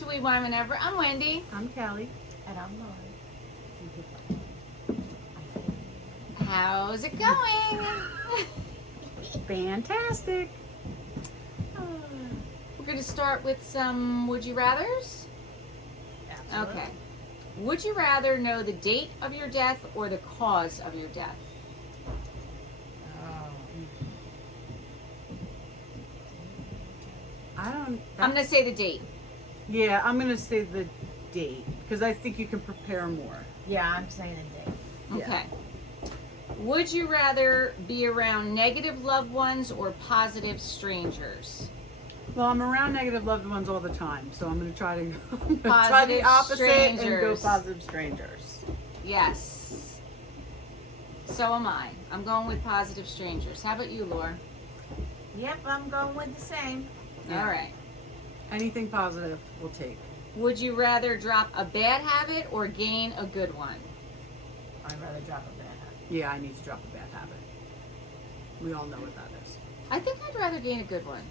to We Wine Whenever. I'm Wendy. I'm Callie. And I'm Lori. How's it going? Fantastic. We're going to start with some Would You Rathers? Absolutely. Okay. Would you rather know the date of your death or the cause of your death? I'm going to say the date. Yeah, I'm going to say the date because I think you can prepare more. Yeah, I'm saying a date. Okay. Would you rather be around negative loved ones or positive strangers? Well, I'm around negative loved ones all the time, so I'm going to try to try Positive the opposite and go strangers. positive strangers. Yes. So am I. I'm going with positive strangers. How about you, Laura? Yep, I'm going with the same. Yeah. All right. Anything positive, we'll take. Would you rather drop a bad habit or gain a good one? I'd rather drop a bad habit. Yeah, I need to drop a bad habit. We all know what that is. I think I'd rather gain a good one.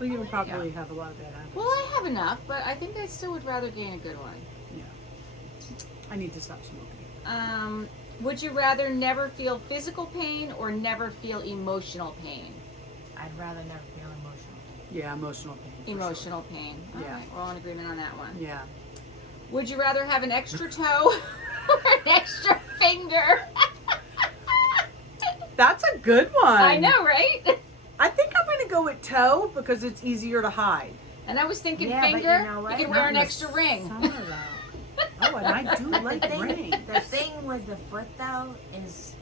Well, you would probably have a lot of bad habits. Well, I have enough, but I think I still would rather gain a good one. Yeah. I need to stop smoking. Would you rather never feel physical pain or never feel emotional pain? I'd rather never feel emotional. Yeah, emotional pain. for Emotional pain. All Yeah. right, we're all in agreement on that one. Sure. Yeah. Would you rather have an extra toe or an extra finger? That's a good one. I know, right? I think I'm going to go with toe because it's easier to hide. And I was thinking Yeah, but finger. you know what? You could Not wear an in the extra ring. summer, though. Oh, and I do like rings. The thing with the foot, though, is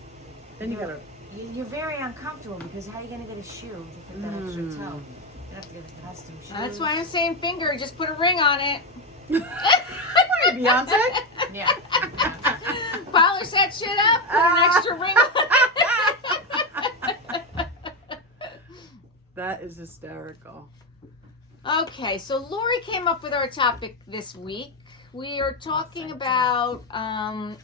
Then you gotta. you're very uncomfortable because how are you going to get a shoe to fit that extra toe? You have to get a custom shoe. That's why I'm saying finger. Just put a ring on it. Beyonce? Yeah. Polish that shit up. Put an extra ring on it. That is hysterical. Okay, so Lori came up with our topic this week. We are talking about,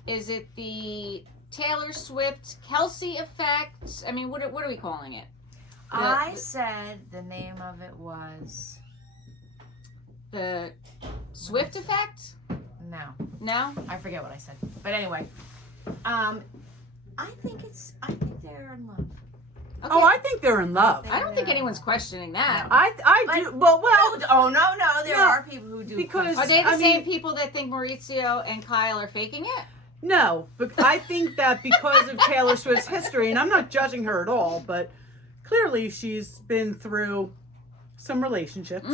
is it the Taylor Swift Kelsey effect? I mean, what are we calling it? I said the name of it was The Swift effect? no. No? I forget what I said. But anyway, I think they're in love. Okay. Oh, I think they're in love. I don't think anyone's questioning that. I do. Well, Oh no, there Yeah, are people who do. because- Are they the I same mean- people that think Maurizio and Kyle are faking it? no, but I think that because of Taylor Swift's history, and I'm not judging her at all, but clearly she's been through some relationships.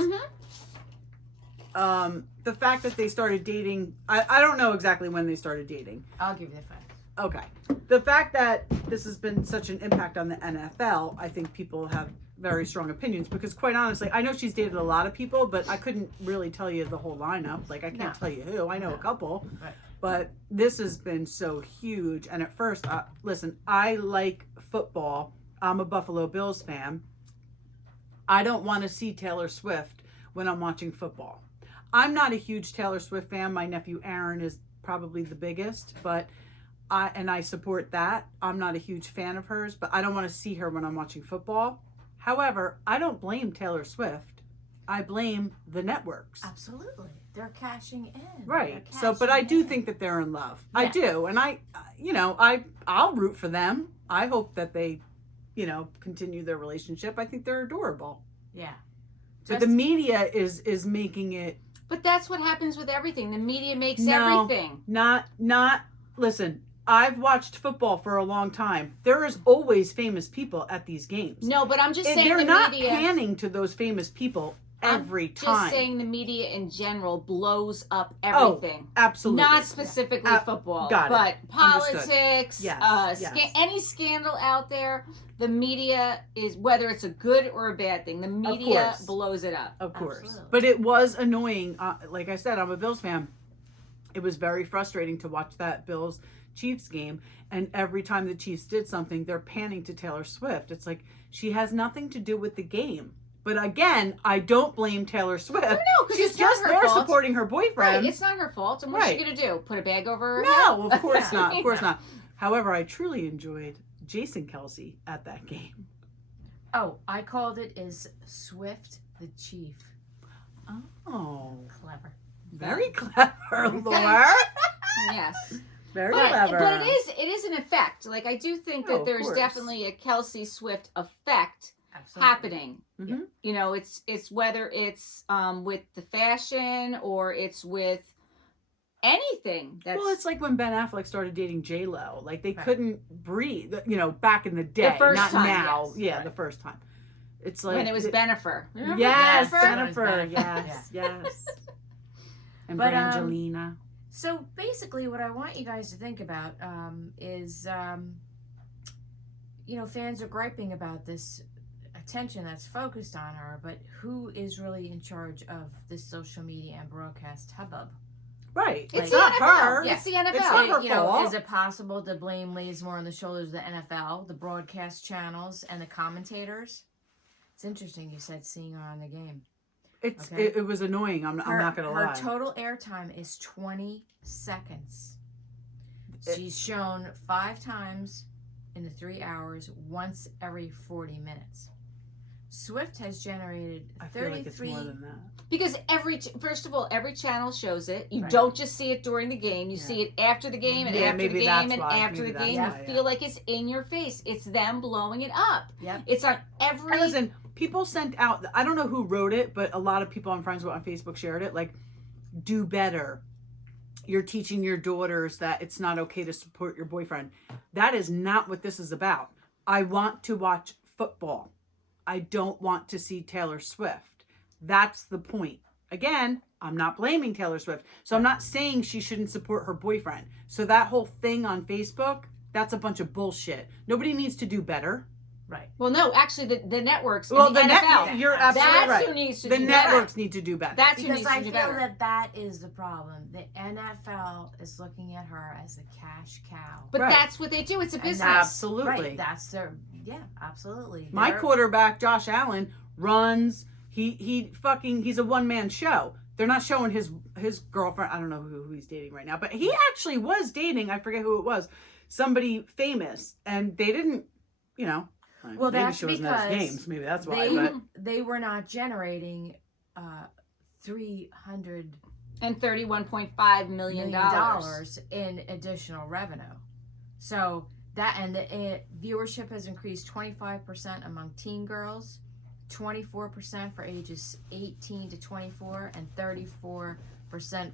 Mm-hmm. The fact that they started dating, I don't know exactly when they started dating. I'll give you the facts. Okay. The fact that this has been such an impact on the NFL, I think people have very strong opinions because quite honestly, I know she's dated a lot of people, but I couldn't really tell you the whole lineup. Like I can't tell you who. I know a couple. Right. But this has been so huge. And at first, listen, I like football. I'm a Buffalo Bills fan. I don't want to see Taylor Swift when I'm watching football. I'm not a huge Taylor Swift fan. My nephew Aaron is probably the biggest, but I support that. I'm not a huge fan of hers, but I don't want to see her when I'm watching football. However, I don't blame Taylor Swift. I blame the networks. Absolutely, they're cashing in. Right. They're So, but I cashing do in. think that they're in love. I Yeah. do, and I'll root for them. I hope that they, continue their relationship. I think they're adorable. Yeah. But the media is making it But that's what happens with everything. The media makes everything. not. Listen, I've watched football for a long time. There is always famous people at these games. No, but I'm just And saying they're the not media. panning to those famous people every Just time. saying the media in general blows up everything. Absolutely. Not specifically football, got it. but Understood. politics, Yes, yes. any scandal out there, the media is, whether it's a good or a bad thing, the media course. blows it up. Of course. Absolutely. But it was annoying. Like I said, I'm a Bills fan. It was very frustrating to watch that Bills Chiefs game. And every time the Chiefs did something, they're panning to Taylor Swift. It's like, she has nothing to do with the game. But again, I don't blame Taylor Swift. No, because She's it's not just her there fault. supporting her boyfriend. Right, it's not her fault. And what's Right. she going to do? Put a bag over her head? No, of course not. Of course not. However, I truly enjoyed Jason Kelsey at that game. Oh, I called it is Swift the Chief. Oh. Clever. Very clever, Laura. Yes. Very But, clever. but it is an effect. Like, I do think that of there's course. definitely a Kelsey Swift effect Absolutely. happening. Mhm. You know, it's whether it's with the fashion or it's with anything. That's Well, it's like when Ben Affleck started dating J Lo. Like they Right. couldn't breathe. You know, back in the day, first not time, now. yes. Yeah, Right. the first time. It's like when it was Bennifer. Remember Yes, Bennifer? Jennifer. Bennifer. Yes, yes. And But, Brangelina. So basically, what I want you guys to think about is, fans are griping about this attention that's focused on her, but who is really in charge of this social media and broadcast hubbub? Right. It's not the NFL. her. It's the NFL. It's not her fault. Is it possible the blame lays more on the shoulders of the NFL, the broadcast channels, and the commentators? It's interesting you said seeing her on the game. Okay. It was annoying. I'm not gonna lie. Her total airtime is 20 seconds. She's shown 5 times in the 3 hours, once every 40 minutes. Swift has generated I feel like it's 33. more than that. Because first of all, every channel shows it. You Right. don't just see it during the game. You Yeah. see it after the game and Yeah, after the maybe game that's and why. after Maybe the that's game. why, You yeah. feel like it's in your face. It's them blowing it up. Yep. It's on every. And listen, people sent out. I don't know who wrote it, but a lot of people I'm friends with on Facebook shared it. Like, do better. You're teaching your daughters that it's not okay to support your boyfriend. That is not what this is about. I want to watch football. I don't want to see Taylor Swift. That's the point. Again, I'm not blaming Taylor Swift. So I'm not saying she shouldn't support her boyfriend. So that whole thing on Facebook, that's a bunch of bullshit. Nobody needs to do better. Right. Well, no, actually, the networks. Well, and the NFL. you're absolutely That's right. who needs to The do networks better. need to do better. That's who Because needs I to do feel better. that is the problem. The NFL is looking at her as a cash cow. But Right. that's what they do. It's a And business. Absolutely. Right. That's their. Yeah. Absolutely. My They're- quarterback, Josh Allen, runs. He's a one man show. They're not showing his girlfriend. I don't know who he's dating right now, but he actually was dating. I forget who it was. Somebody famous, and they didn't. Well, maybe that's she wasn't at his because games. Maybe that's why. They But they were not generating $300 And $31.5 million. million in additional revenue. So that and the viewership has increased 25% among teen girls, 24% for ages 18 to 24, and 34%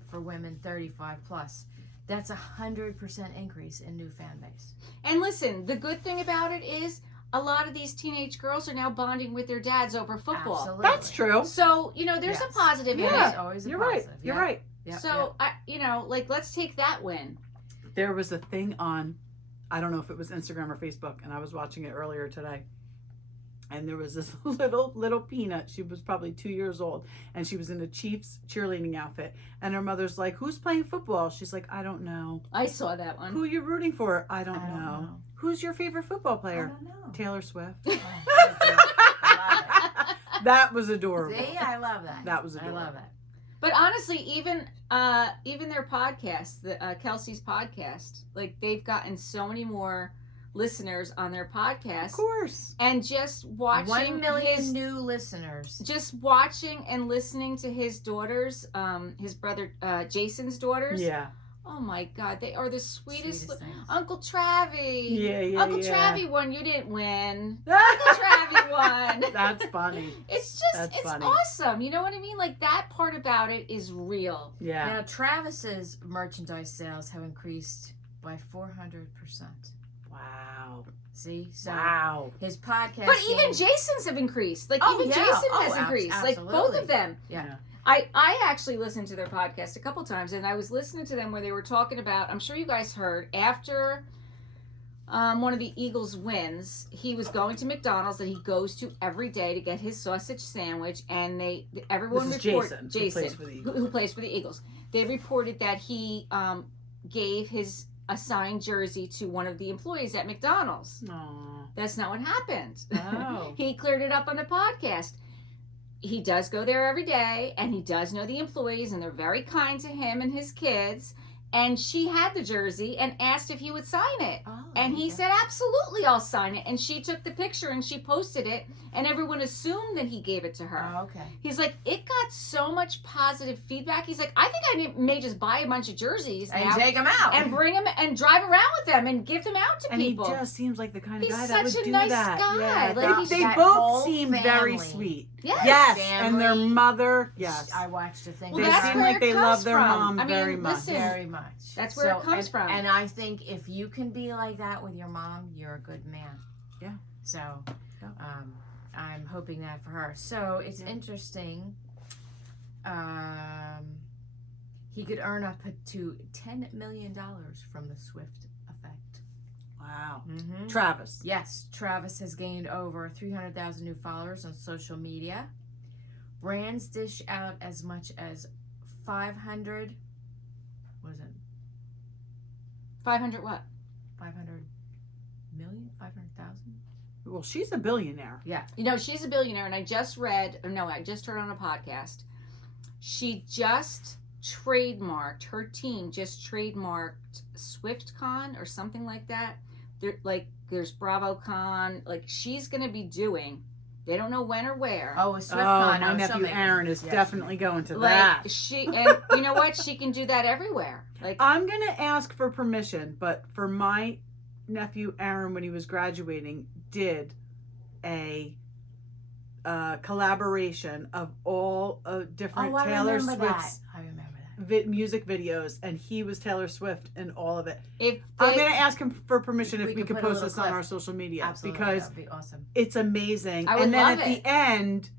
for women 35 plus. That's 100% increase in new fan base. And listen, the good thing about it is a lot of these teenage girls are now bonding with their dads over football. Absolutely. that's true. So, there's Yes. a positive in Yeah. it. Always a You're right. positive. You're Yep. right. Yep. So, let's take that win. There was a thing on, I don't know if it was Instagram or Facebook, and I was watching it earlier today. And there was this little peanut. She was probably 2 years old, and she was in a Chiefs cheerleading outfit. And her mother's like, "Who's playing football?" She's like, "I don't know." I saw that one. "Who are you rooting for?" "I don't I don't know." know. "Who's your favorite football I player?" don't know. "Taylor Swift." Oh, good deal. I That was love adorable. it. See, I love that. That was I adorable. love it. But honestly, even their podcast, the Kelsey's podcast, like they've gotten so many more listeners on their Of podcast, course. and just watching 1 million his, new listeners. just watching and listening to his daughters, his brother Jason's daughters. Yeah. Oh my God, they are the sweetest. Sweetest things. Uncle Travie. Yeah. Uncle Travie won. You didn't win. Uncle Travie won. That's funny. It's just, That's it's funny. awesome. You know what I mean? Like that part about it is real. Yeah. Now, Travis's merchandise sales have increased by 400%. Wow. See? So Wow. his podcast. But even Jason's have increased. Like Oh, even yeah. Jason Oh, has increased. Like both absolutely. of them. Yeah. I actually listened to their podcast a couple times, and I was listening to them where they were talking about. I'm sure you guys heard after one of the Eagles wins, he was going to McDonald's that he goes to every day to get his sausage sandwich, and everyone This is reported Jason, who plays for the Eagles. who plays for the Eagles. They reported that he gave his assigned jersey to one of the employees at McDonald's. Aw. That's not what happened. Oh. He cleared it up on the podcast. He does go there every day, and he does know the employees, and they're very kind to him and his kids. and she had the jersey and asked if he would sign it. Oh, And he okay. said, absolutely, I'll sign it. And she took the picture and she posted it, and everyone assumed that he gave it to her. Oh, okay. He's like, it got so much positive feedback. He's like, I think may just buy a bunch of jerseys And now take them out. and bring them and drive around with them and give them out to And people. he just seems like the kind of He's guy that would such a do nice that. guy. Yeah, Like, he's they that both whole seem very family. sweet. Yes. Yes, Family. and their mother. Yes, I watched the thing. Well, they that's seem where like it they comes love their from. mom I mean, very much. listen, Very much. That's where it comes from. And I think if you can be like that with your mom, you're a good man. Yeah. So, Yeah. I'm hoping that for her. So it's Yeah. interesting. He could earn up to $10 million from the Swift effect. Wow. Mm-hmm. Travis. Yes, Travis has gained over 300,000 new followers on social media. Brands dish out as much as 500. What is it? 500 what? 500 million? 500,000? Well, she's a billionaire. Yeah. You know, she's a billionaire, and I just heard on a podcast. She just her team just trademarked SwiftCon or something like that. There's BravoCon. Like, she's going to be doing, they don't know when or where. Oh, a SwiftCon. My nephew Aaron is definitely going to that. And you know what? She can do that everywhere. Like, I'm going to ask for permission, but for my nephew Aaron, when he was graduating, did a collaboration of all different Taylor Swift's I remember that. music videos, and he was Taylor Swift in all of it. if I'm they- going to ask him for permission We if we could could put a post little this on clip. our social media, Absolutely, because that'd be awesome. it's amazing. I would and then love at it. the end,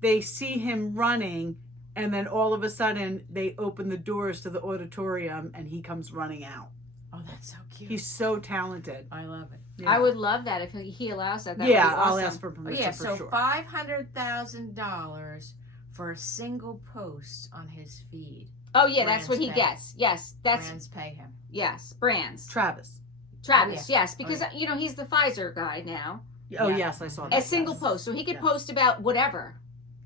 they see him running, and then all of a sudden they open the doors to the auditorium, and he comes running out. Oh, that's so cute. He's so talented. I love it. Yeah. I would love that if he allows that. That Yeah, would be awesome. I'll ask for Oh, permission yeah, for so sure. $500,000 for a single post on his feed. Oh yeah, that's what he Brands pay. gets. Yes, that's Brands pay him. yes, brands. Travis. Travis, Oh, yeah. yes, because you know he's the Pfizer guy now. Oh Yeah. yes, I saw A that. single yes. post, so he could Yes. post about whatever.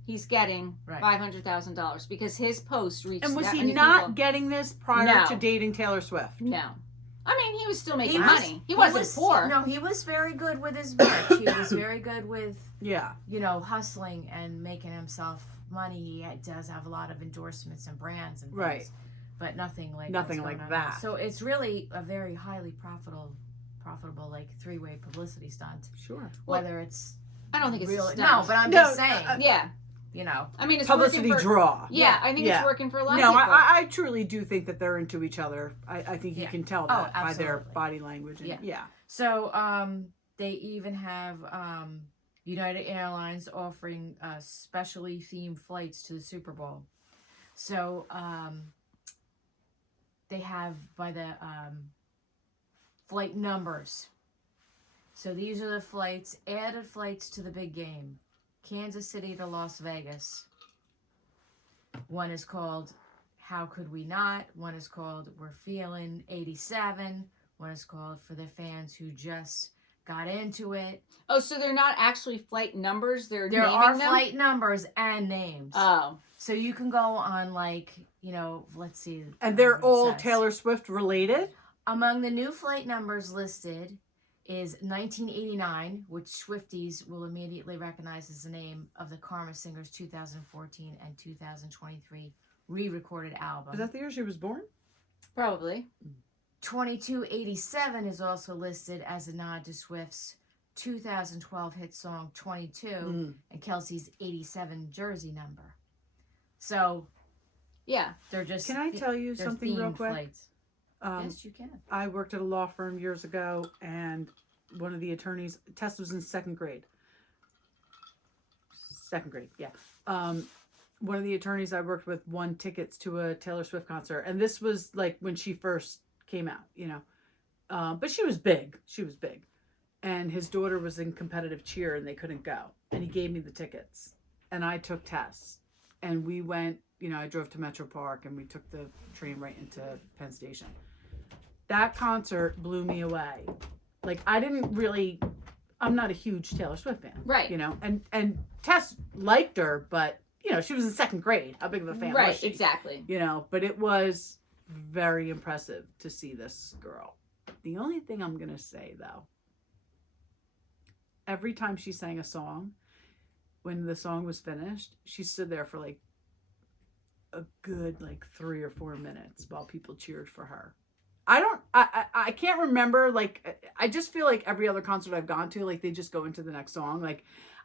He's getting Right. $500,000 because his post reached. And was that he many not people. getting this prior No. to dating Taylor Swift? No, I mean he was still making He was- money. He wasn't poor. No, he was very good with his merch. He was very good with, Yeah. hustling and making himself money. He does have a lot of endorsements and brands and things. Right. But nothing like Nothing what's like going on now. that. So it's really a very highly profitable like three-way publicity stunt. Sure. Well, Whether it's I don't think it's really a no, stunt. but I'm No, just saying, yeah, . I mean it's Publicity working for, draw. Yeah, I think Yeah. it's working for a lot No, of people. I truly do think that they're into each other. I think you Yeah. can tell Oh, that by their absolutely. body language. And, Yeah. yeah. So they even have United Airlines offering specially themed flights to the Super Bowl. So they have by the flight numbers. So these are the flights, added flights to the big game. Kansas City to Las Vegas. One is called How Could We Not? One is called We're Feeling 87. One is called For the Fans Who Just Got Into It. Oh, so they're not actually flight numbers. They're There naming are them? flight numbers and names. Oh, So you can go on let's see. And they're what it all says. Taylor Swift related? Among the new flight numbers listed is 1989, which Swifties will immediately recognize as the name of the Karma Singer's 2014 and 2023 re-recorded album. Is that the year she was born? probably. 2287 is also listed as a nod to Swift's 2012 hit song 22 and Kelsey's 87 jersey number. So Yeah. they're just Can I tell you they're something real themed quick? flights. Yes, you can. I worked at a law firm years ago, and one of the attorneys, Tess was in second grade. Second grade, yeah. One of the attorneys I worked with won tickets to a Taylor Swift concert, and this was like when she first came out, but she was big. She was big. And his daughter was in competitive cheer, and they couldn't go. And he gave me the tickets, and I took Tess, and we went. I drove to Metro Park, and we took the train right into Penn Station. That concert blew me away. Like, I'm not a huge Taylor Swift fan. Right. And Tess liked her, but, she was in second grade. How big of a fan was Right, she? exactly. But it was very impressive to see this girl. The only thing I'm going to say, though, every time she sang a song, when the song was finished, she stood there for like a good 3 or 4 minutes while people cheered for her. I can't remember, I just feel like every other concert I've gone to, they just go into the next song.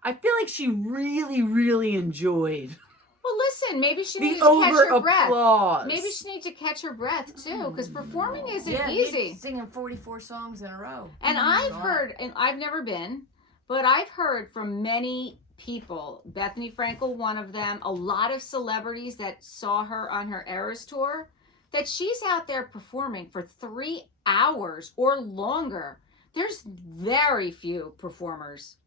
I feel like she really, really enjoyed Well, listen, maybe she the needed to catch her breath. applause. Maybe she needed to catch her breath too, because performing isn't Yeah, easy. he's singing 44 songs in a row. And I've heard, and I've never been, but I've heard from many people, Bethany Frankel, one of them, a lot of celebrities that saw her on her Eras tour, that she's out there performing for 3 hours or longer. There's very few performers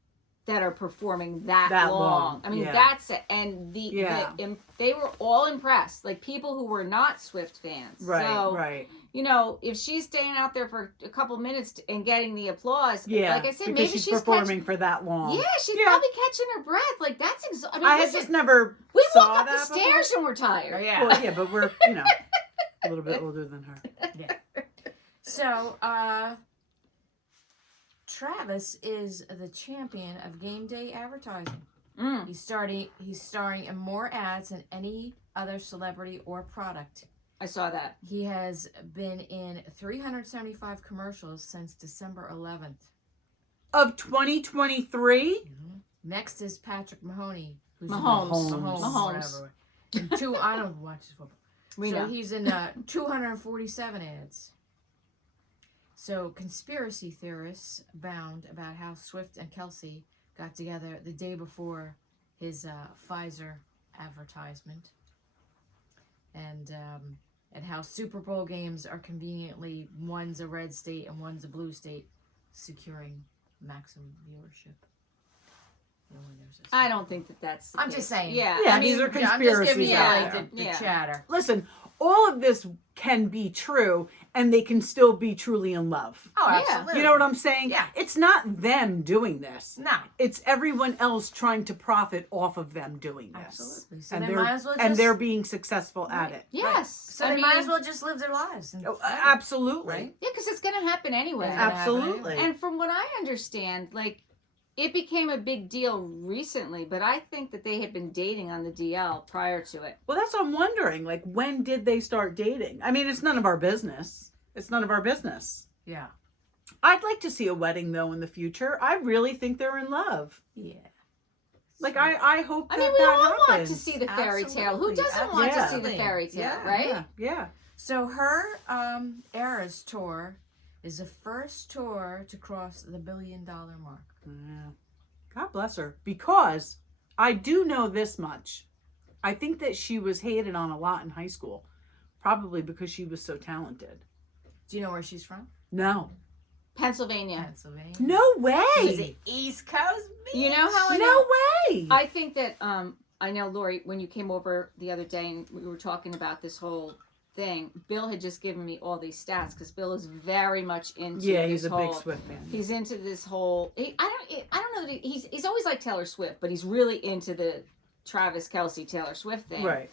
that are performing that long. I mean, yeah. that's it. And they were all impressed. People who were not Swift fans. Right, so, right. If she's staying out there for a couple minutes and getting the applause, Yeah, like I said, because maybe she's she's performing for that long. Yeah, she's probably catching her breath. That's I had just never we saw walk up the that stairs and we're tired. Oh, yeah. Well, yeah, but we're, a little bit older than her. Yeah. So, Travis is the champion of game day advertising. Mm. He's starring in more ads than any other celebrity or product. I saw that. He has been in 375 commercials since December 11th. Of 2023? Next is Patrick Mahoney. Who's Mahomes. Whatever. And I don't watch his football. We know. He's in 247 ads. So conspiracy theorists abound about how Swift and Kelsey got together the day before his Pfizer advertisement, and how Super Bowl games are conveniently one's a red state and one's a blue state, securing maximum viewership. No one knows this. I don't think that's the I'm case. just saying. Yeah. Yeah, I mean, these are I'm just conspiracies giving you out there. the Yeah. chatter. Listen, all of this can be true, and they can still be truly in love. Oh, Yeah. absolutely. You know what I'm saying? Yeah. It's not them doing this. No. It's everyone else trying to profit off of them doing this. Absolutely. So And they they're might as well and just, they're being successful at it. Yes. so they might as well just live their lives. And, Oh, absolutely. Right? Yeah, because it's going to happen anyway. Yeah. Absolutely. And from what I understand, it became a big deal recently, but I think that they had been dating on the DL prior to it. Well, that's what I'm wondering. When did they start dating? I mean, it's none of our business. It's none of our business. Yeah. I'd like to see a wedding, though, in the future. I really think they're in love. Yeah. I hope that I mean, we that all want happens. to see the fairy tale. Who Absolutely. doesn't want to see the Absolutely. fairy tale, Yeah. right? Yeah. So her Eras tour is the first tour to cross the $1 billion mark. Yeah. God bless her. Because I do know this much. I think that she was hated on a lot in high school. Probably because she was so talented. Do you know where she's from? No. Pennsylvania. Pennsylvania. No way. She's an East Coast bitch. You know how I know? No way. I think that I know, Lori, when you came over the other day and we were talking about this whole thing, Bill had just given me all these stats because Bill is very much into he's a whole, big Swift fan. He's into this whole. I don't know that he's always liked Taylor Swift, but he's really into the Travis Kelce Taylor Swift thing. Right.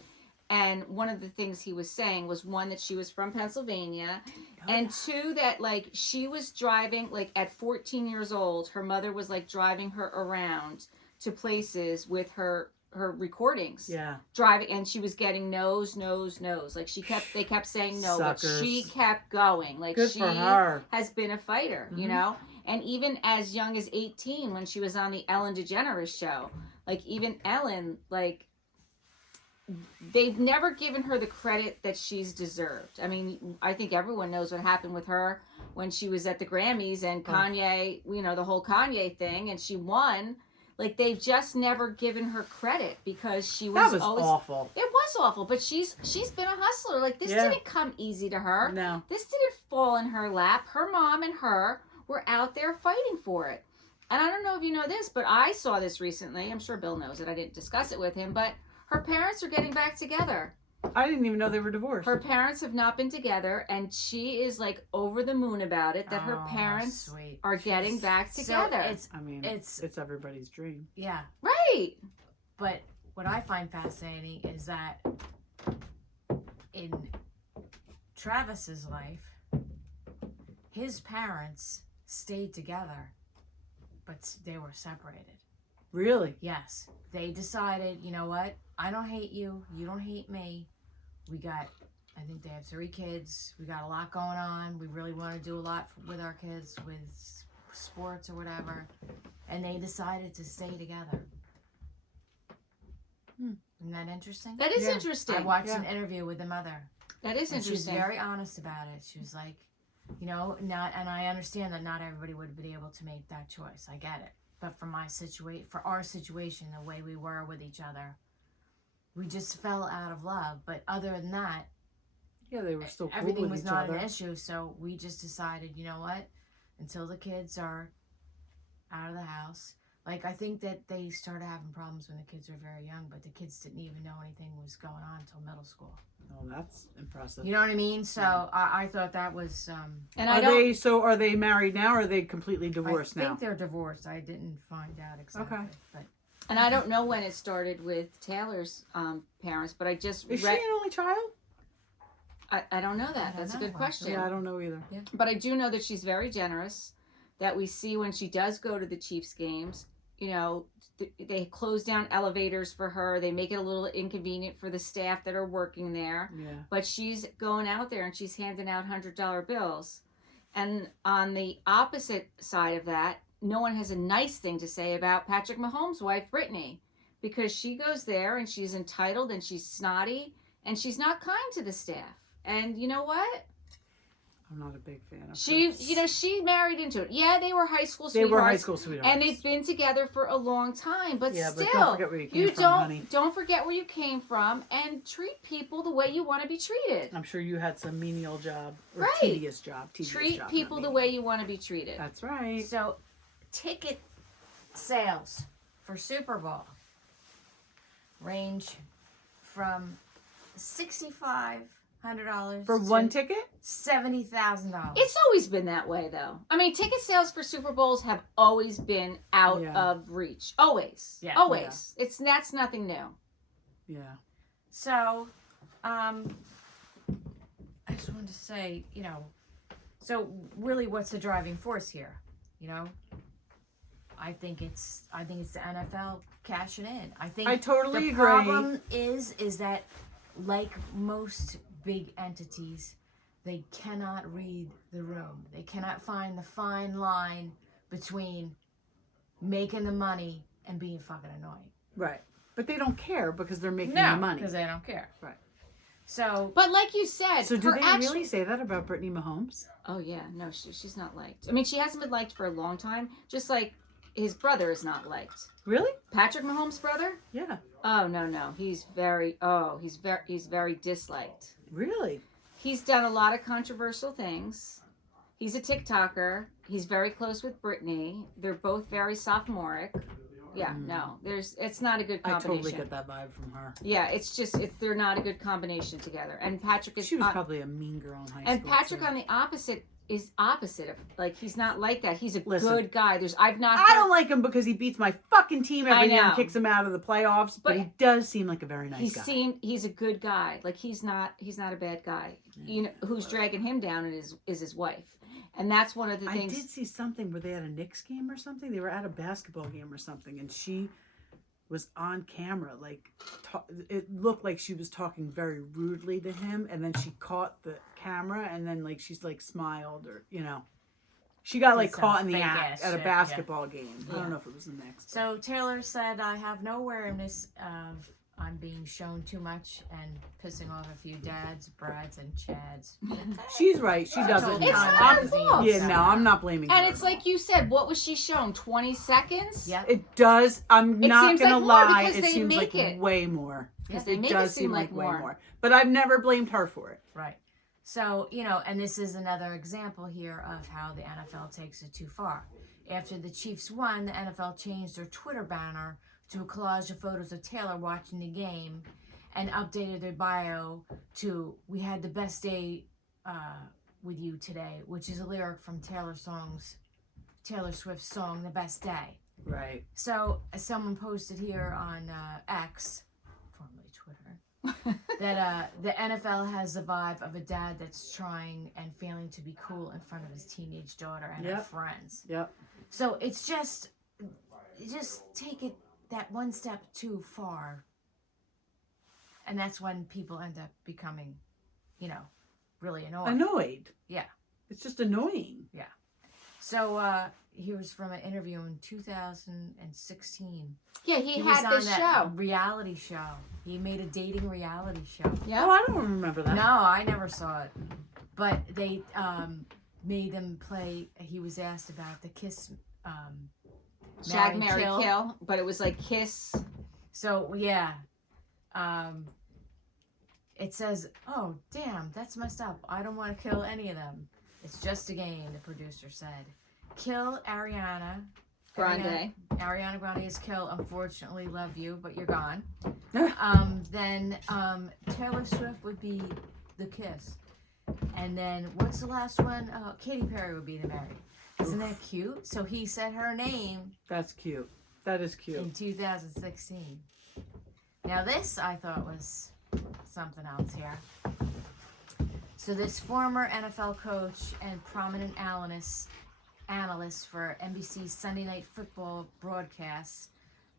And one of the things he was saying was, one, that she was from Pennsylvania, and two, that she was driving, at 14 years old, her mother was driving her around to places with her recordings. Yeah. Driving, and she was getting no's. They kept saying no, Suckers. but she kept going. Good she for her. has been a fighter, you know? And even as young as 18, when she was on the Ellen DeGeneres show, even Ellen, they've never given her the credit that she's deserved. I mean, I think everyone knows what happened with her when she was at the Grammys and Kanye, the whole Kanye thing, and she won. They've just never given her credit because she was, That was always awful. It was awful, but she's been a hustler. This didn't come easy to her. No. This didn't fall in her lap. Her mom and her were out there fighting for it. And I don't know if you know this, but I saw this recently. I'm sure Bill knows it. I didn't discuss it with him, but her parents are getting back together. I didn't even know they were divorced. Her parents have not been together, and she is over the moon about it, that her parents sweet. are getting back together. So it's everybody's dream. yeah. Right. But what I find fascinating is that in Travis's life, his parents stayed together, but they were separated. Really? Yes. They decided, you know what? I don't hate you. You don't hate me. I think they have 3 kids. We got a lot going on. We really want to do a lot with our kids, with sports or whatever. And they decided to stay together. Isn't that interesting? That is Yeah. interesting. I watched an interview with the mother. That is And she was interesting. very honest about it. She was like, and I understand that not everybody would be able to make that choice. I get it. But for our situation, the way we were with each other, we just fell out of love. But other than that, Yeah, they were still cool everything with was each not other. an issue. So we just decided, you know what? Until the kids are out of the house. Like, I think that they started having problems when the kids were very young, but the kids didn't even know anything was going on until middle school. Oh, that's impressive. You know what I mean? So I thought that was. And Are they married now, or are they completely divorced I now? think they're divorced. I didn't find out exactly. Okay. But And I don't know when it started with Taylor's parents, but I just Is she read. an only child? I don't know that. I don't That's a know, good question. Yeah, I don't know either. But I do know that she's very generous. That we see when she does go to the Chiefs games. You know, they close down elevators for her. They make it a little inconvenient for the staff that are working there. Yeah. But she's going out there and she's handing out $100 bills. And on the opposite side of that, no one has a nice thing to say about Patrick Mahomes' wife, Brittany, because she goes there and she's entitled and she's snotty and she's not kind to the staff. And you know what? I'm not a big fan of She married into it. Yeah, they were high school They sweethearts. were high school sweethearts. And they've been together for a long time. But Yeah, still, but don't forget where you came from, honey. don't forget where you came from and treat people the way you want to be treated. I'm sure you had some menial job or Right. tedious job. Treat people the way you want to be treated. That's right. so, ticket sales for Super Bowl range from $6,500 For one ticket? $70,000. It's always been that way, though. I mean, ticket sales for Super Bowls have always been out Yeah. of reach. Always. Yeah. Always. That's nothing new. Yeah. So, I just wanted to say, so really, what's the driving force here? I think it's the NFL cashing in. I think I totally the agree. problem is that, like most big entities, they cannot read the room. They cannot find the fine line between making the money and being fucking annoying. Right. But they don't care because they're making the money. because they don't care. Right. So, But like you said, So do her they actual- really say that about Brittany Mahomes? Oh yeah, no, she's not liked. I mean, she hasn't been liked for a long time. Just like his brother is not liked. Really? Patrick Mahomes' brother? Yeah. Oh no, he's very disliked. Really? He's done a lot of controversial things. He's a TikToker. He's very close with Brittany. They're both very sophomoric. Yeah, no, it's not a good I combination. totally get that vibe from her. Yeah, they're not a good combination together. And Patrick is She was probably a mean girl in high school. and Patrick too. on the opposite is opposite of, like, he's not like that. He's a Listen, good guy. I've not I don't like him because he beats my fucking team I every year and know. kicks them out of the playoffs, but But he does seem like a very nice guy. he's a good guy. Like, he's not a bad guy. You know, who's dragging him down is his wife. And that's one of the I things. did see something where they had a Knicks game or something. They were at a basketball game or something, and she was on camera. Like, it looked like she was talking very rudely to him, and then she caught the camera, and then like she's like smiled or she got like Did some caught in the fake act ass at a shit, basketball game. I Yeah. don't know if it was the Knicks. So Taylor said, I have no awareness of I'm being shown too much and pissing off a few dads, Brads, and Chads. She's right. She doesn't. It's know. her fault. Yeah, no, I'm not blaming her. And at it's all. like you said, what was she shown? 20 seconds? Yep. It does. I'm It not seems gonna like more lie. because It they seems make like it. way more. Yes, they It make it does seem seem like way more. more. But I've never blamed her for it. Right. So, and this is another example here of how the NFL takes it too far. After the Chiefs won, the NFL changed their Twitter banner to a collage of photos of Taylor watching the game and updated their bio to "We had the best day with you today," which is a lyric from Taylor Swift's song "The Best Day." Right. So someone posted here on X, formerly Twitter, that the NFL has the vibe of a dad that's trying and failing to be cool in front of his teenage daughter and her Yep. friends. Yep. So it's just take it that one step too far. And that's when people end up becoming, really annoying. Annoyed. Yeah. It's just annoying. So he was from an interview in 2016. Yeah, he was had on this that show. reality show. He made a dating reality show. Yeah. Oh, I don't remember that. No, I never saw it. But they made him play. He was asked about the kiss. Shag, marry, kill. But it was like kiss. So yeah, it says, "Oh damn, that's messed up. I don't want to kill any of them. It's just a game." The producer said, "Kill Ariana Grande. Ariana Grande is kill. Unfortunately, love you, but you're gone." Then Taylor Swift would be the kiss. And then what's the last one? Katy Perry would be the marry. Isn't that cute? So he said her name That's cute. That is cute. in 2016. Now this I thought was something else here. So this former NFL coach and prominent analyst for NBC's Sunday Night Football broadcasts,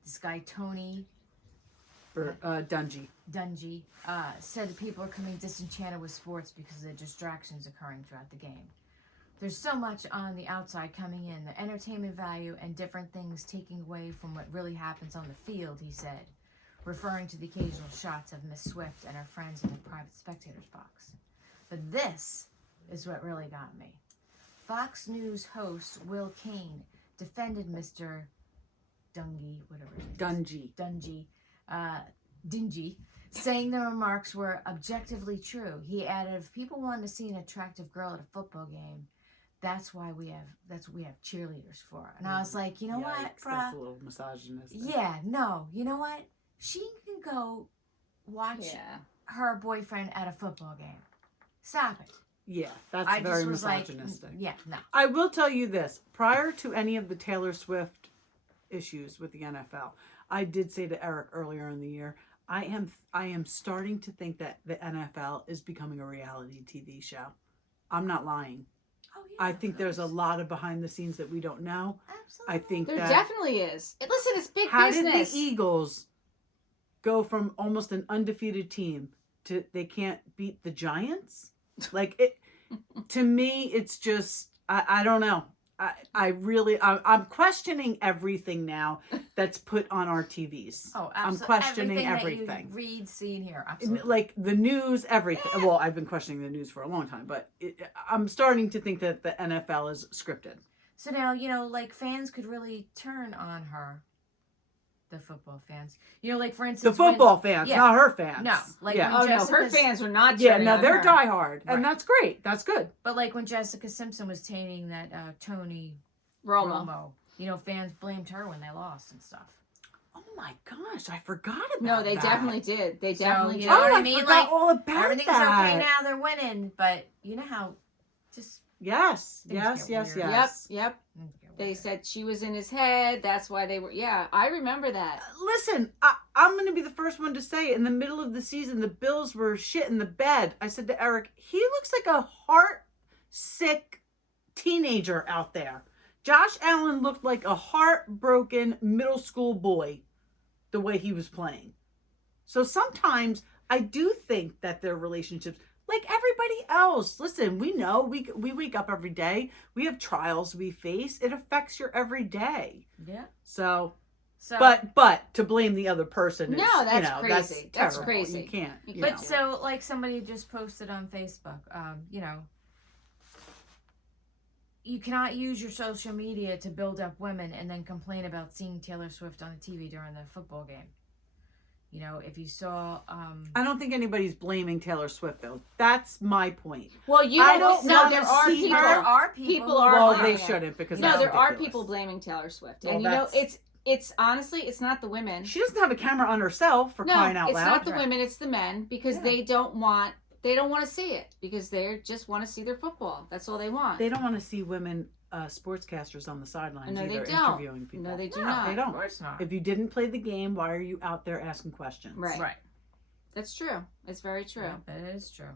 this guy Tony Dungy. Dungy, said that people are becoming disenchanted with sports because of the distractions occurring throughout the game. There's so much on the outside coming in, the entertainment value and different things taking away from what really happens on the field, he said, referring to the occasional shots of Miss Swift and her friends in the private spectator's box. But this is what really got me. Fox News host Will Cain defended Mr. Dungy, whatever it is. Dingy, saying the remarks were objectively true. He added, "If people want to see an attractive girl at a football game, that's what we have cheerleaders for." And I was like, you know what, Yikes, bruh? that's a little misogynistic. Yeah, no, you know what? She can go watch her boyfriend at a football game. Stop it. Yeah, that's I very just was misogynistic. like, yeah, no. I will tell you this. Prior to any of the Taylor Swift issues with the NFL, I did say to Eric earlier in the year, I am starting to think that the NFL is becoming a reality TV show. I'm not lying. Oh, yeah, I think there's a lot of behind the scenes that we don't know. Absolutely. I think There that definitely is. Listen, it's big how business. did the Eagles go from almost an undefeated team to they can't beat the Giants? Like it to me, it's just I don't know. I'm questioning everything now that's put on our TVs. Oh, absolutely. I'm questioning everything. everything. That you read, see, and hear. Absolutely. Like the news, everything. Yeah. Well, I've been questioning the news for a long time, but I'm starting to think that the NFL is scripted. So now, like fans could really turn on her. The football fans. Like for instance. The football fans, not her fans. No. Like yeah. when Oh no, her Jessica's- fans were not. Yeah, turning no, on they're her. diehard. And Right. that's great. That's good. But like when Jessica Simpson was tainting that Tony Romo. Romo, fans blamed her when they lost and stuff. Oh my gosh, I forgot about No, they that. definitely did. They So, definitely you did. know Oh, what I I mean? forgot Like, all about Everything's that. okay now, they're winning, but you know how just Yes, Things yes, get yes, weird. yes. Yep. They said she was in his head. That's why they were. Yeah, I remember that. Listen, I'm going to be the first one to say, in the middle of the season, the Bills were shit in the bed. I said to Eric, he looks like a heart-sick teenager out there. Josh Allen looked like a heartbroken middle school boy, the way he was playing. So sometimes I do think that their relationships, like everybody else, listen, we know we wake up every day. We have trials we face. It affects your everyday. Yeah. So, So but to blame the other person is, No, that's crazy. crazy. That's terrible. crazy. You can't. You you But know. so, like somebody just posted on Facebook, you cannot use your social media to build up women and then complain about seeing Taylor Swift on the TV during the football game. If you saw, I don't think anybody's blaming Taylor Swift though. That's my point. Well, you I don't don't know. wanna There are see people. her. there are people. People who are Well, blaming they it. shouldn't because No, that's there are ridiculous. people blaming Taylor Swift, Well, and it's honestly, it's not the women. She doesn't have a camera on herself for No, crying out it's loud. not the Right. women. It's the men because Yeah. they don't want to see it because they just want to see their football. That's all they want. They don't want to see women sportscasters on the sidelines No, they either don't. interviewing people. No, they do No, not. They don't. Of course not. If you didn't play the game, why are you out there asking questions? Right. Right. That's true. It's very true. Yeah, it is true.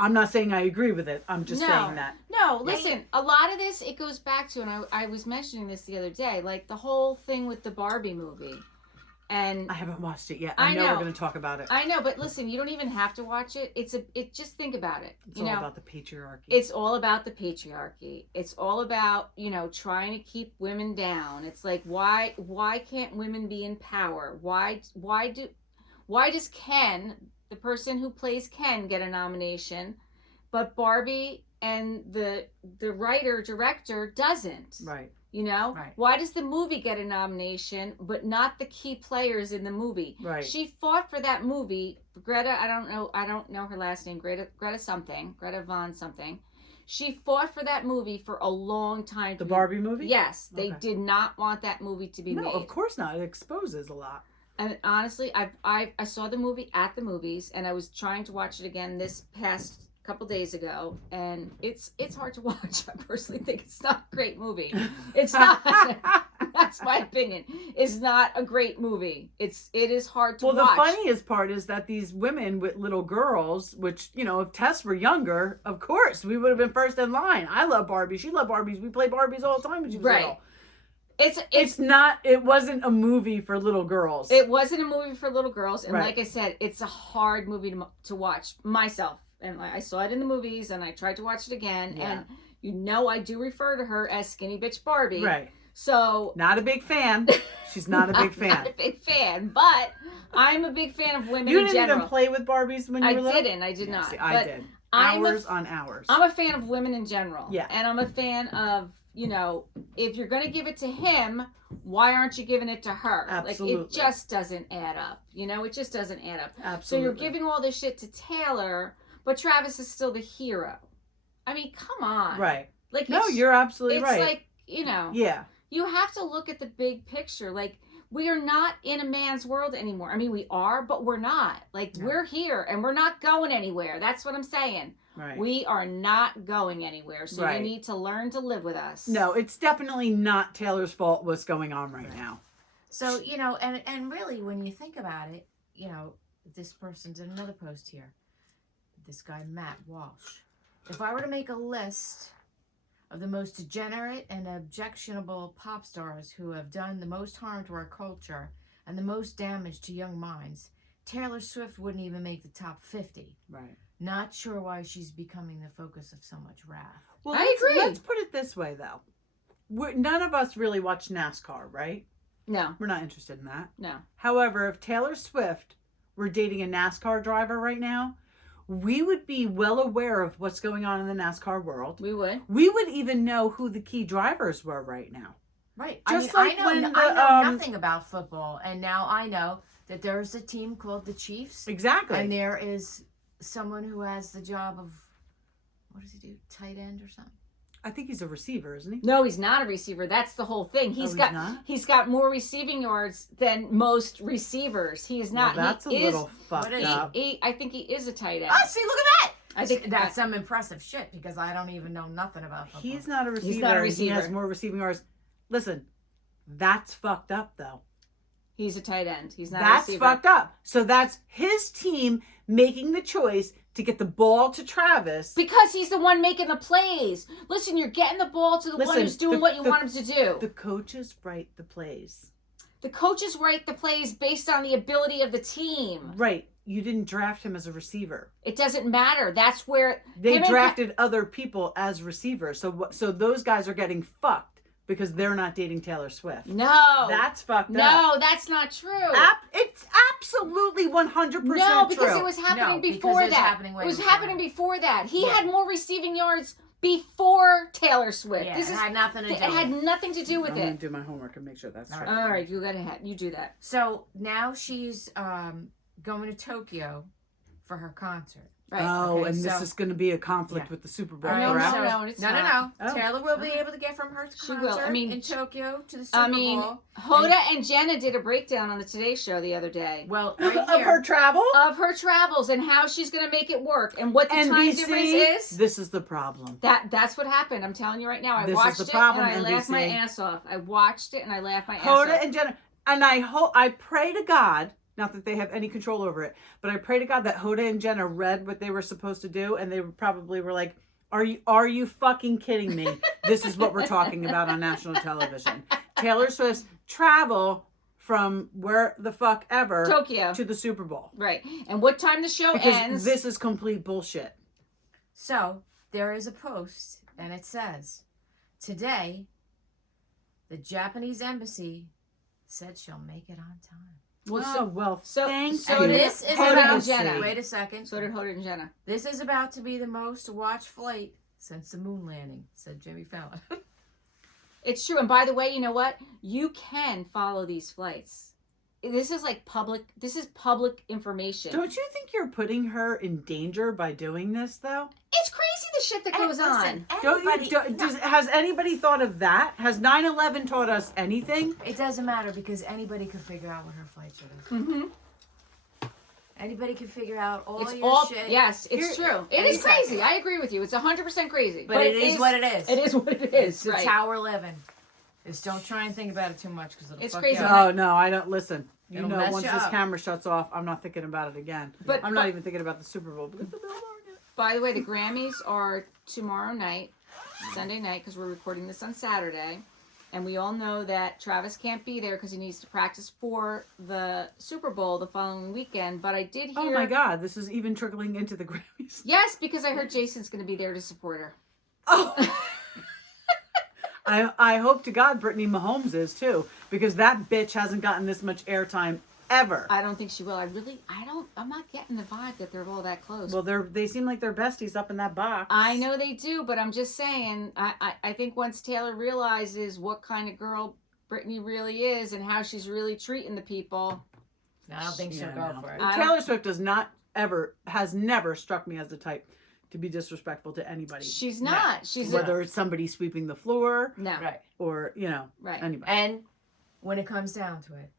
I'm not saying I agree with it. I'm just No. saying that. No, listen, a lot of this, it goes back to, and I was mentioning this the other day, like the whole thing with the Barbie movie. And I haven't watched it yet. I I know know. we're going to talk about it. I know, but listen, you don't even have to watch it. Just think about it. It's you all know, about the patriarchy. it's all about the patriarchy. It's all about, trying to keep women down. It's like, why can't women be in power? Why does Ken, the person who plays Ken, get a nomination, but Barbie and the writer director doesn't? Right. Right. Why does the movie get a nomination but not the key players in the movie? Right. She fought for that movie. Greta, I don't know her last name. Greta Von something. She fought for that movie for a long time. The Barbie movie? Yes, they Okay. did not want that movie to be made. No, of course not. It exposes a lot. And honestly, I saw the movie at the movies, and I was trying to watch it again this past couple days ago, and it's hard to watch. I personally think it's not a great movie. It's not. That's my opinion. It's not a great movie. It is hard to watch. Well, the funniest part is that these women with little girls, which, if Tess were younger, of course, we would have been first in line. I love Barbie. She loved Barbies. We play Barbies all the time when she was little. It wasn't a movie for little girls. It wasn't a movie for little girls, and Right. like I said, it's a hard movie to watch myself. And I saw it in the movies, and I tried to watch it again, Yeah. and I do refer to her as Skinny Bitch Barbie. Right. So Not a big fan. She's not a big fan. Not a big fan, but I'm a big fan of women You in didn't general. even play with Barbies when you were little? I did Yeah, not. see, I but did. I'm Hours on hours. I'm a fan of women in general. Yeah. And I'm a fan of, if you're going to give it to him, why aren't you giving it to her? Absolutely. Like, it just doesn't add up. It just doesn't add up. Absolutely. So you're giving all this shit to Taylor, but Travis is still the hero. I mean, come on. Right. Like, No, you're absolutely right. It's like, Yeah. you have to look at the big picture. Like, we are not in a man's world anymore. I mean, we are, but we're not. Like, No. we're here, and we're not going anywhere. That's what I'm saying. Right. We are not going anywhere. So Right. you need to learn to live with us. No, it's definitely not Taylor's fault what's going on right now. So, and really, when you think about it, this person's in another post here. This guy, Matt Walsh. If I were to make a list of the most degenerate and objectionable pop stars who have done the most harm to our culture and the most damage to young minds, Taylor Swift wouldn't even make the top 50. Right. Not sure why she's becoming the focus of so much wrath. Well, I agree. Let's put it this way, though. None of us really watch NASCAR, right? No, We're not interested in that. no. However, if Taylor Swift were dating a NASCAR driver right now, we would be well aware of what's going on in the NASCAR world. We would. We would even know who the key drivers were right now. Right. Just I like know, when I the, know nothing about football, and now I know that there's a team called the Chiefs, Exactly. and there is someone who has the job of, what does he do, tight end or something? I think he's a receiver, isn't he? No, he's not a receiver. That's the whole thing. He's got not? he's got more receiving yards than most receivers. He's not. Well, that's he a is, little fucked is up. I think he is a tight end. Oh, see, look at that! I think that's some impressive shit because I don't even know nothing about football. He's not a receiver. He's not a and He has receiver. more receiving yards. Listen, that's fucked up, though. He's a tight end. He's not a That's receiver. fucked up. So that's his team making the choice to get the ball to Travis. Because he's the one making the plays. Listen, you're getting the ball to the one Listen, who's doing what you want him to do. The coaches write the plays. The coaches write the plays based on the ability of the team. Right. You didn't draft him as a receiver. It doesn't matter. That's where They him and drafted other people as receivers. So those guys are getting fucked because they're not dating Taylor Swift. No. That's fucked up. No, that's not true. It's absolutely 100% No, because true. it was happening No, because before it was that. happening way It was before happening that. before that. He Yeah. had more receiving yards before Taylor Swift. Yeah, This it is had nothing to do it with had it. nothing to do with I'm going it. to do my homework and make sure that's All true. right. All right, you go ahead. You do that. So now she's going to Tokyo for her concert. Right. Oh, okay, and this so- is going to be a conflict Yeah. with the Super Bowl. All right, No, correct? no, so- no, it's no, not. Oh. Taylor will be Okay. able to get from her She concert will. I mean, in Tokyo to the Super I mean, Bowl. Hoda and Jenna did a breakdown on the Today Show the other day Well, right Of here. her travel? of her travels and how she's going to make it work and what the time difference NBC, is. this is the problem. That's what happened. I'm telling you right now. I This is watched the it problem, and I laughed my NBC. ass off. I watched it and I laughed my ass Hoda off. and Jenna. And I pray to God Not that they have any control over it, but I pray to God that Hoda and Jenna read what they were supposed to do, and they probably were like, "Are you fucking kidding me? This is what we're talking about on national television." Taylor Swift's travel from where the fuck ever Tokyo to the Super Bowl. Right. And what time the show Because ends? this is complete bullshit. So there is a post, and it says, "Today, the Japanese embassy said she'll make it on time." Well, so thank so you. this is Hoda about and Jenna. Wait a second. So did Hoda and Jenna. This is about to be the most watched flight since the moon landing, said Jimmy Fallon. It's true. And by the way, you know what? You can follow these flights. This is like public. This is public information. Don't you think you're putting her in danger by doing this, though? It's crazy the shit that goes on. Has anybody thought of that? Has 9/11 taught us anything? It doesn't matter because anybody could figure out what her flight should is. Mm-hmm. Anybody can figure out all It's your all shit. yes. It's true. It is Exactly. crazy. I agree with you. It's 100% crazy. But it is what it is. It is what it is. It's the right. tower living. Just don't try and think about it too much because it'll It's fuck crazy. you up. Oh no, I don't listen. You It'll know, mess once you this up. camera shuts off, I'm not thinking about it again. But- I'm not even thinking about the Super Bowl because the Bills aren't it. By the way, the Grammys are tomorrow night, Sunday night, because we're recording this on Saturday. And we all know that Travis can't be there because he needs to practice for the Super Bowl the following weekend. But I did hear... Oh my God, this is even trickling into the Grammys. Yes, because I heard Jason's going to be there to support her. Oh. I hope to God Brittany Mahomes is too, because that bitch hasn't gotten this much airtime ever. I don't think she will. I'm not getting the vibe that they're all that close. Well, they seem like they're besties up in that box. I know they do, but I'm just saying, I think once Taylor realizes what kind of girl Brittany really is and how she's really treating the people. I don't think she'll Yeah, go no. for it. Taylor Swift has never struck me as the type to be disrespectful to anybody. She's not. She's Whether it's somebody sweeping the floor no. Right. or, Right. anybody. And when it comes down to it,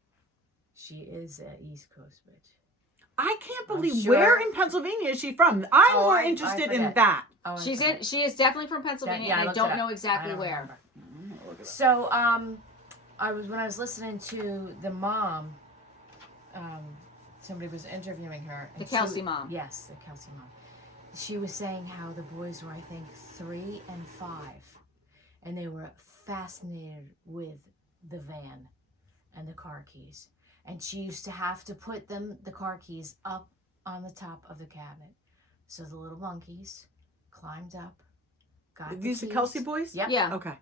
she is an East Coast bitch. I can't I'm believe sure- where in Pennsylvania is she from? I'm more I interested in forget. that. Oh, I She forget. is definitely from Pennsylvania, Yeah, I and I looked don't it know up. exactly I don't where. remember. So, when I was listening to the mom, somebody was interviewing her. The and Kelsey mom. Yes, the Kelsey mom. She was saying how the boys were, I think, 3 and 5, and they were fascinated with the van and the car keys. And she used to have to put the car keys up on the top of the cabinet. So the little monkeys climbed up, got the These are keys. Kelsey boys? Yep. Yeah, Okay.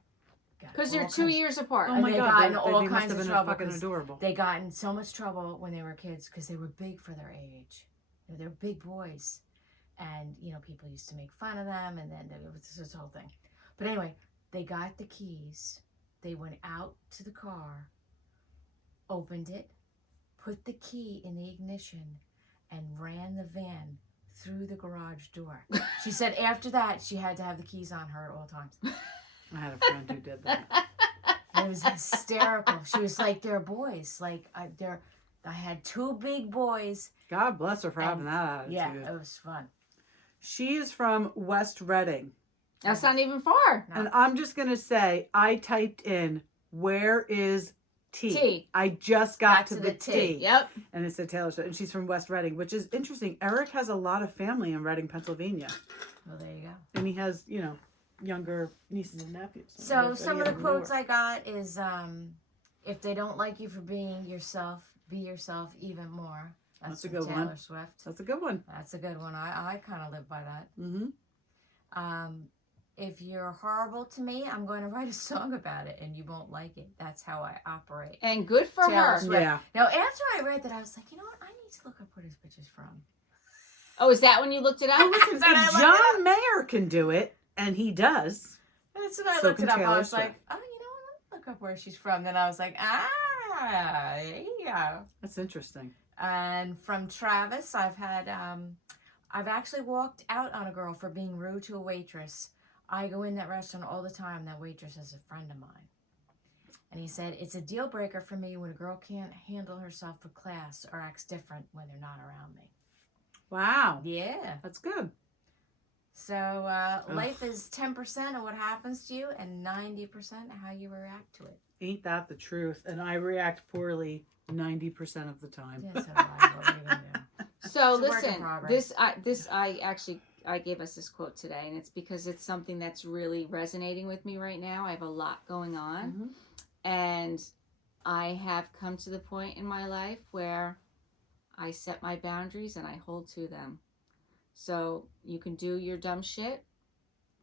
Got because all they're 2 kinds- years apart. Oh And my they God. got They, in all they must kinds have of been trouble fucking 'cause adorable. They got in so much trouble when they were kids because they were big for their age. They're big boys. And, people used to make fun of them, and then it was this whole thing. But anyway, they got the keys. They went out to the car, opened it, put the key in the ignition, and ran the van through the garage door. She said after that, she had to have the keys on her at all times. I had a friend who did that. It was hysterical. She was like, they're boys. I had 2 big boys. God bless her for having that attitude. Yeah, it was fun. She is from West Reading. That's not even far. No. And I'm just going to say, I typed in, where is T? T. I just got Got to to the the T. T. Yep. And it said Taylor Swift. And she's from West Reading, which is interesting. Eric has a lot of family in Reading, Pennsylvania. Well, there you go. And he has, younger nieces and nephews. So some of the quotes I got is, if they don't like you for being yourself, be yourself even more. That's a from good Taylor one. Swift. That's a good one. That's a good one. I kind of live by that. Mm-hmm. If you're horrible to me, I'm going to write a song about it, and you won't like it. That's how I operate. And good for Taylor her. Swift. Yeah. Now, after I read that, I was like, you know what? I need to look up where this bitch is from. Oh, is that when you looked it up? Well, listen, Then I if looked it John Mayer can do it, and he does, That's when I So looked can it up. Taylor I was Swift. like, oh, you know what? Let me look up where she's from. Then I was like, there you go. that's interesting. And from Travis, I've actually walked out on a girl for being rude to a waitress. I go in that restaurant all the time. That waitress is a friend of mine. And he said, it's a deal breaker for me when a girl can't handle herself with class or acts different when they're not around me. Wow. Yeah. That's good. So life is 10% of what happens to you and 90% how you react to it. Ain't that the truth? And I react poorly 90% of the time. Yeah, so what are you gonna do? So It's a work in listen, progress. I gave us this quote today, and it's because it's something that's really resonating with me right now. I have a lot going on, Mhm. and I have come to the point in my life where I set my boundaries and I hold to them. So you can do your dumb shit,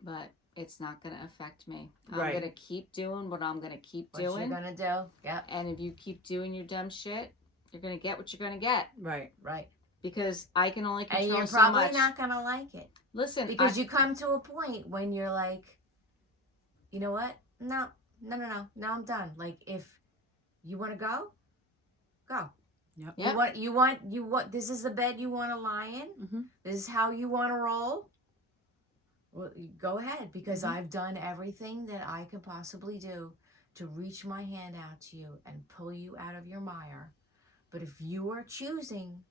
but it's not going to affect me. Right. I'm going to keep doing what I'm going to keep What you're doing. gonna do? Yep. And if you keep doing your dumb shit, you're going to get what you're going to get. Right. Right. Because I can only And control you're so probably much. not gonna like it Listen, because you come to a point when you're like, you know what? No. Now I'm done. Like, if you want to go, go. Yep. Yep. You want. This is the bed you want to lie in. Mhm. This is how you want to roll. Well, you go ahead, because Mhm. I've done everything that I could possibly do to reach my hand out to you and pull you out of your mire. But if you are choosing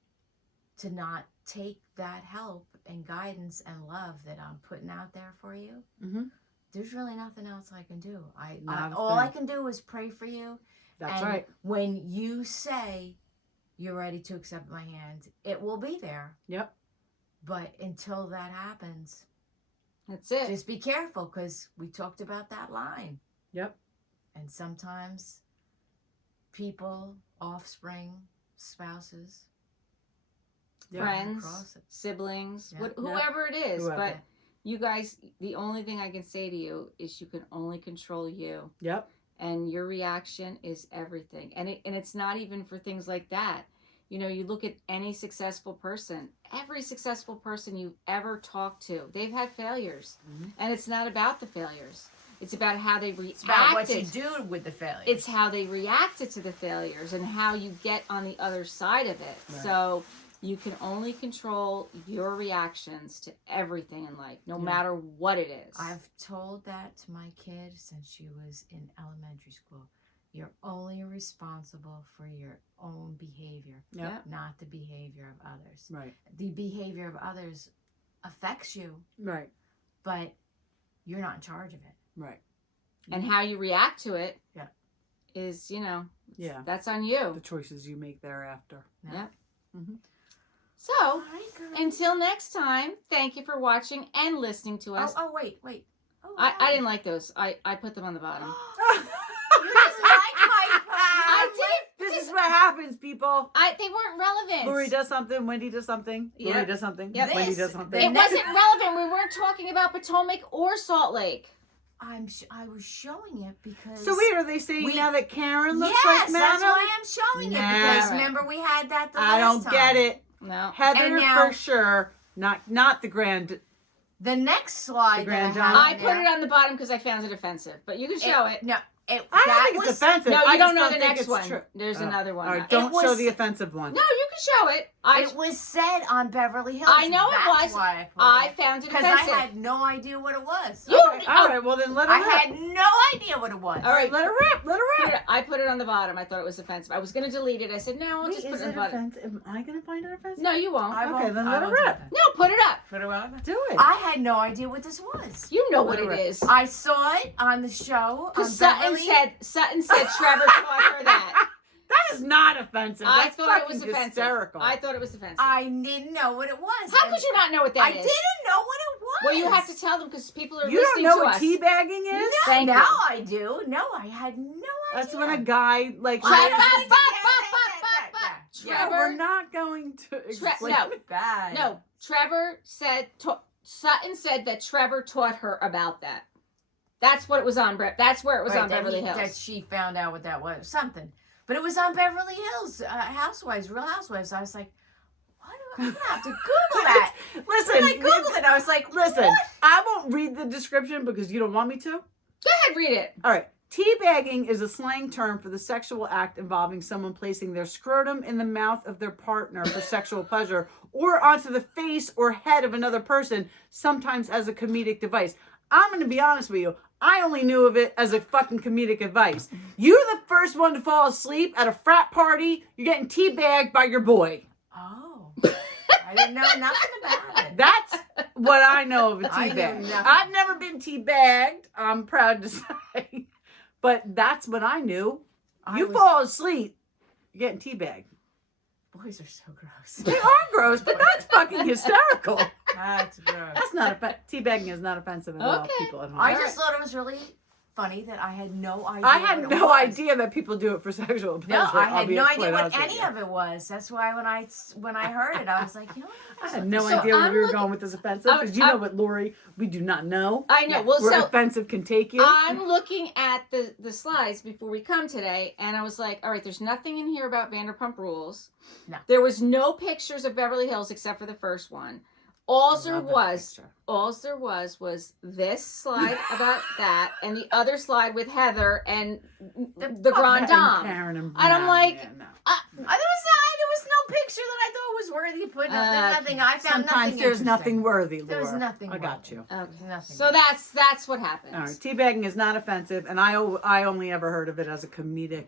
to not take that help and guidance and love that I'm putting out there for you, Mhm. there's really nothing else I can do. Not a all I thing. can do is pray for you. That's and right. when you say you're ready to accept my hand, it will be there. Yep. But until that happens, that's it. just be careful, because we talked about that line. Yep. And sometimes people, offspring, spouses, Yep. Friends, cross it. siblings, Yeah. whoever it is. Whoever. But you guys, the only thing I can say to you is you can only control you. Yep. And your reaction is everything. And it's not even for things like that. You know, you look at any successful person, every successful person you've ever talked to, they've had failures. Mhm. And it's not about the failures. It's about how they reacted. It's about what you do with the failure. It's how they reacted to the failures and how you get on the other side of it. Right. So you can only control your reactions to everything in life, no matter what it is. I've told that to my kid since she was in elementary school. You're only responsible for your own behavior, Yep. not the behavior of others. Right. The behavior of others affects you, Right. but you're not in charge of it. Right. And how you react to it Yeah. is, you know, Yeah. that's on you. The choices you make thereafter. Yeah. Mhm. So, All right, girl. until next time, thank you for watching and listening to us. Oh, wait. Oh, I didn't like those. I put them on the bottom. You didn't like my I did. This is what happens, people. They weren't relevant. Lori does something. Wendy does something. Yep. Lori does something. Yep. Wendy This- does something. It wasn't relevant. We weren't talking about Potomac or Salt Lake. I was showing it because. So wait, are they saying We- now that Karen looks yes, like that's Madam? why I'm showing it, because Nah. remember we had that the I last don't get time. it. No. Heather And now- for sure. Not the grand. The next slide The that I grand have I in put there, it on the bottom because I found it offensive. But you can show it. No, I don't that think was, it's offensive. No, you I don't just know the think next it's one. true. There's Oh. another one. All right, don't was- show the offensive one. No, you can show it. It was said on Beverly Hills. I know it That's was. Why I found it because I offensive. had no idea what it was. You- Okay, all right, well then let her I rip. had no idea what it was. All right. Let her rip. Let her rip. I put it on the bottom. I thought it was offensive. I was going to delete it. I said, no, I'll Wait, just put is it on it the bottom. offensive? Am I gonna find it offensive? No, you won't. I Okay, won't- then I let her won't do rip. that. No, put it up. Put it on. Do it. I had no idea what this was. You know what Let her it rip. is. I saw it on the show. Because on Sutton Beverly. said Trevor taught her that. That is not offensive. I That's thought it fucking was offensive. hysterical. I thought it was offensive. I didn't know what it was. How And could you not know what that I is? didn't know what it was. Well, you have to tell them because people are You don't listening know to what us. teabagging is? No, Thank now you. I do. No, I had no idea. That's when a guy like. Shut raises- up, Yeah, bop, yeah, bop, yeah, bop, yeah, bop, yeah. No, Trevor. we're not going to explain. No. Bad. No, Trevor said, Sutton said that Trevor taught her about that. That's what it was on, Brett. That's where it was Right, on that Beverly he- Hills. That she found out what that was. Something. But it was on Beverly Hills, Housewives, Real Housewives. I was like, what do I'm going to have to Google that. Listen, When I Googled it, I was like, listen. what? I won't read the description because you don't want me to. Go ahead, read it. All right. Teabagging is a slang term for the sexual act involving someone placing their scrotum in the mouth of their partner for sexual pleasure or onto the face or head of another person, sometimes as a comedic device. I'm going to be honest with you. I only knew of it as a fucking comedic advice. You're the first one to fall asleep at a frat party. You're getting teabagged by your boy. Oh. I didn't know nothing about it. That's what I know of a I knew teabag. nothing. I've never been teabagged, I'm proud to say. But that's what I knew. I You was- fall asleep, you're getting teabagged. Boys are so gross. They are gross, but that's fucking hysterical. That's gross. That's not teabagging is not offensive at all. Okay. People at home. I just thought it was really funny that I had no idea. I had what it no was. idea that people do it for sexual pleasure. No, I I'll had be no idea quite what honest with any you. of it was. That's why when I heard it, I was like, you know, I had no So idea where I'm we were looking- going with this offensive because you know what, Lori, we do not know I know. Yeah. Well, where so offensive can take you. I'm looking at the slides before we come today, and I was like, all right, there's nothing in here about Vanderpump Rules. No. There was no pictures of Beverly Hills except for the first one. All there was this slide about that, and the other slide with Heather and the Grand Dame. Karen and And I'm like, yeah, no. there was no picture that I thought was worthy of putting up. There's nothing. I found Sometimes nothing. there's interesting. nothing worthy, Laura. There was nothing I got worthy. you. Okay. Nothing. So that's what happened. All right, teabagging is not offensive, and I only ever heard of it as a comedic.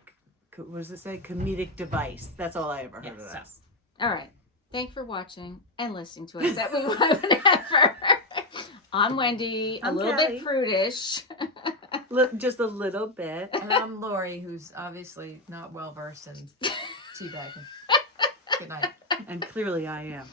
What does it say? Comedic device. That's all I ever heard of that. All right. Thanks for watching and listening to us at We Want Whatever. I'm Wendy, a I'm little Kelly. bit prudish. Just a little bit. And I'm Lori, who's obviously not well versed in teabagging. Good night. And clearly I am.